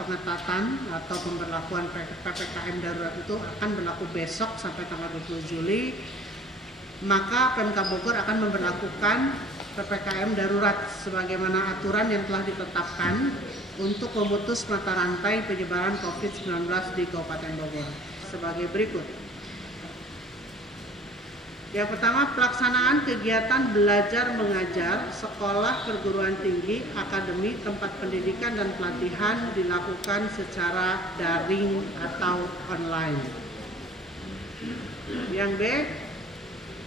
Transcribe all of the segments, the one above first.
Pengetatan atau pemberlakuan PPKM darurat itu akan berlaku besok sampai tanggal 20 Juli. Maka Pemkab Bogor akan memberlakukan PPKM darurat sebagaimana aturan yang telah ditetapkan untuk memutus mata rantai penyebaran COVID-19 di Kabupaten Bogor sebagai berikut. Yang pertama, pelaksanaan kegiatan belajar mengajar sekolah perguruan tinggi, akademi, tempat pendidikan dan pelatihan dilakukan secara daring atau online. Yang B,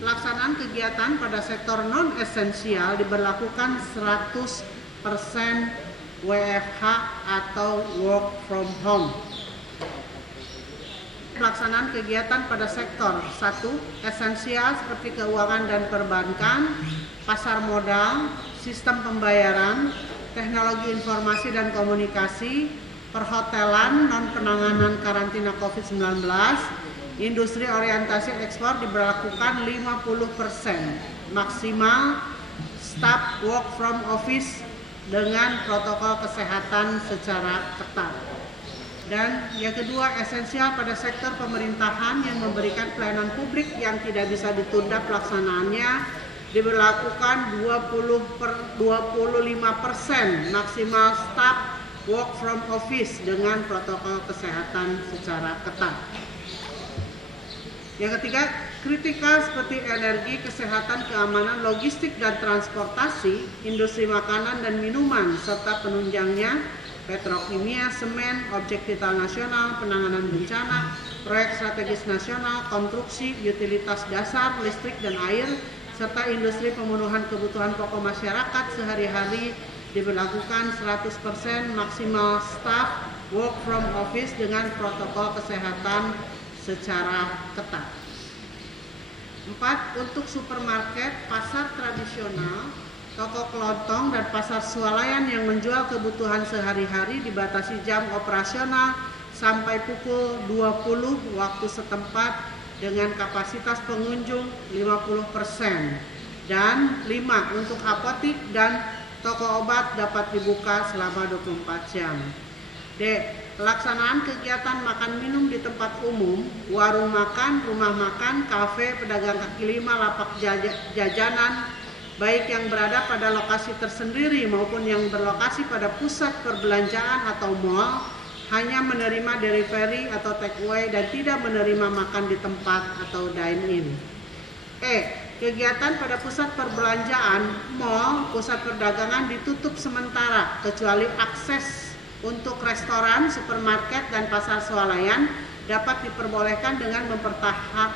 pelaksanaan kegiatan pada sektor non-esensial diberlakukan 100% WFH atau work from home. Pelaksanaan kegiatan pada sektor 1. Esensial seperti keuangan dan perbankan, pasar modal, sistem pembayaran, teknologi informasi dan komunikasi, perhotelan, non-penanganan karantina COVID-19, industri orientasi ekspor diberlakukan 50%, maksimal staff work from office dengan protokol kesehatan secara ketat. Dan yang kedua, esensial pada sektor pemerintahan yang memberikan pelayanan publik yang tidak bisa ditunda pelaksanaannya diberlakukan 25% maksimal staff work from office dengan protokol kesehatan secara ketat. Yang ketiga, kritikal seperti energi, kesehatan, keamanan, logistik dan transportasi, industri makanan dan minuman serta penunjangnya, petrokimia, semen, objek vital nasional, penanganan bencana, proyek strategis nasional, konstruksi, utilitas dasar, listrik dan air, serta industri pemenuhan kebutuhan pokok masyarakat sehari-hari diberlakukan 100% maksimal staff work from office dengan protokol kesehatan secara ketat. 4. Untuk supermarket, pasar tradisional, toko kelontong dan pasar swalayan yang menjual kebutuhan sehari-hari dibatasi jam operasional sampai pukul 20 waktu setempat dengan kapasitas pengunjung 50%. Dan 5. Untuk apotik dan toko obat dapat dibuka selama 24 jam. D. Pelaksanaan kegiatan makan minum di tempat umum, warung makan, rumah makan, kafe, pedagang kaki lima, lapak jajanan, baik yang berada pada lokasi tersendiri maupun yang berlokasi pada pusat perbelanjaan atau mal, hanya menerima delivery atau take away dan tidak menerima makan di tempat atau dine-in. E. Kegiatan pada pusat perbelanjaan, mal, pusat perdagangan ditutup sementara kecuali akses untuk restoran, supermarket, dan pasar swalayan dapat diperbolehkan dengan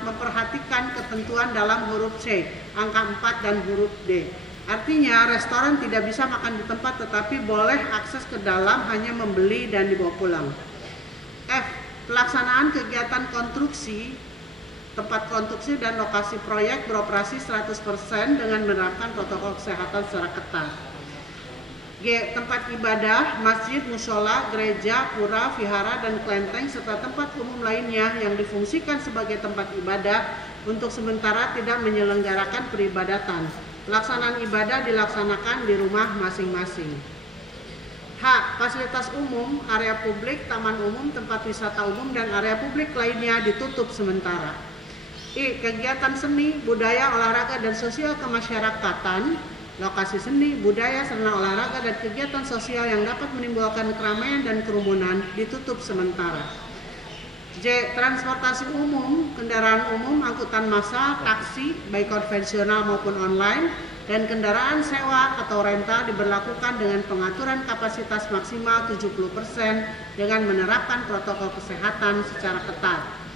memperhatikan ketentuan dalam huruf C, angka 4 dan huruf D. Artinya restoran tidak bisa makan di tempat tetapi boleh akses ke dalam hanya membeli dan dibawa pulang. F. Pelaksanaan kegiatan konstruksi, tempat konstruksi dan lokasi proyek beroperasi 100% dengan menerapkan protokol kesehatan secara ketat. G. Tempat ibadah, masjid, mushola, gereja, pura, vihara, dan kelenteng serta tempat umum lainnya yang difungsikan sebagai tempat ibadah untuk sementara tidak menyelenggarakan peribadatan. Pelaksanaan ibadah dilaksanakan di rumah masing-masing. H. Fasilitas umum, area publik, taman umum, tempat wisata umum, dan area publik lainnya ditutup sementara. I. Kegiatan seni, budaya, olahraga, dan sosial kemasyarakatan, lokasi seni, budaya, sarana olahraga, dan kegiatan sosial yang dapat menimbulkan keramaian dan kerumunan ditutup sementara. J. Transportasi umum, kendaraan umum, angkutan massal, taksi, baik konvensional maupun online, dan kendaraan sewa atau rental diberlakukan dengan pengaturan kapasitas maksimal 70% dengan menerapkan protokol kesehatan secara ketat.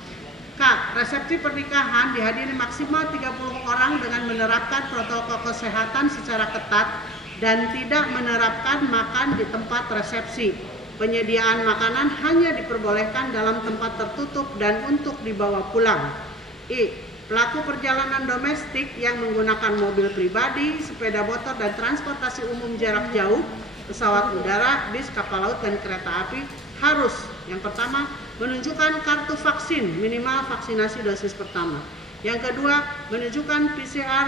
K. Resepsi pernikahan dihadiri maksimal 30 orang dengan menerapkan protokol kesehatan secara ketat dan tidak menerapkan makan di tempat resepsi. Penyediaan makanan hanya diperbolehkan dalam tempat tertutup dan untuk dibawa pulang. I. Pelaku perjalanan domestik yang menggunakan mobil pribadi, sepeda motor, dan transportasi umum jarak jauh, pesawat udara, bis, kapal laut, dan kereta api harus yang pertama menunjukkan kartu vaksin minimal vaksinasi dosis pertama. Yang kedua, menunjukkan PCR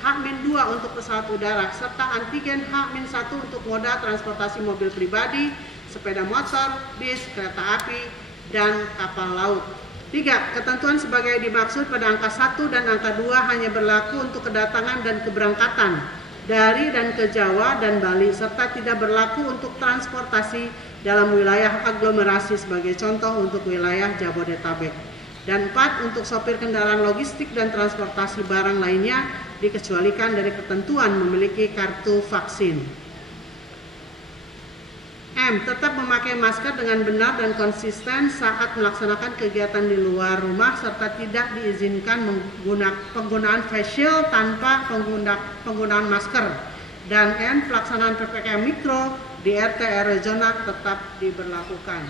H-2 untuk pesawat udara serta antigen H-1 untuk moda transportasi mobil pribadi sepeda motor, bis, kereta api, dan kapal laut. 3. Ketentuan sebagai dimaksud pada angka 1 dan angka 2 hanya berlaku untuk kedatangan dan keberangkatan dari dan ke Jawa dan Bali, serta tidak berlaku untuk transportasi dalam wilayah aglomerasi sebagai contoh untuk wilayah Jabodetabek. Dan 4. Untuk sopir kendaraan logistik dan transportasi barang lainnya dikecualikan dari ketentuan memiliki kartu vaksin. M. Tetap memakai masker dengan benar dan konsisten saat melaksanakan kegiatan di luar rumah serta tidak diizinkan penggunaan face shield tanpa penggunaan masker. Dan N. Pelaksanaan PPKM Mikro di RT RW zona tetap diberlakukan.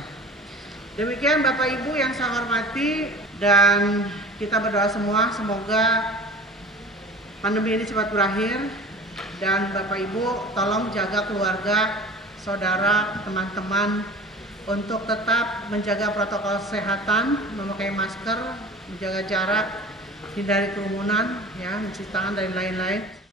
Demikian Bapak Ibu yang saya hormati, dan kita berdoa semua semoga pandemi ini cepat berakhir, dan Bapak Ibu tolong jaga keluarga, saudara, teman-teman untuk tetap menjaga protokol kesehatan, memakai masker, menjaga jarak, hindari kerumunan, ya, mencuci tangan dan lain-lain.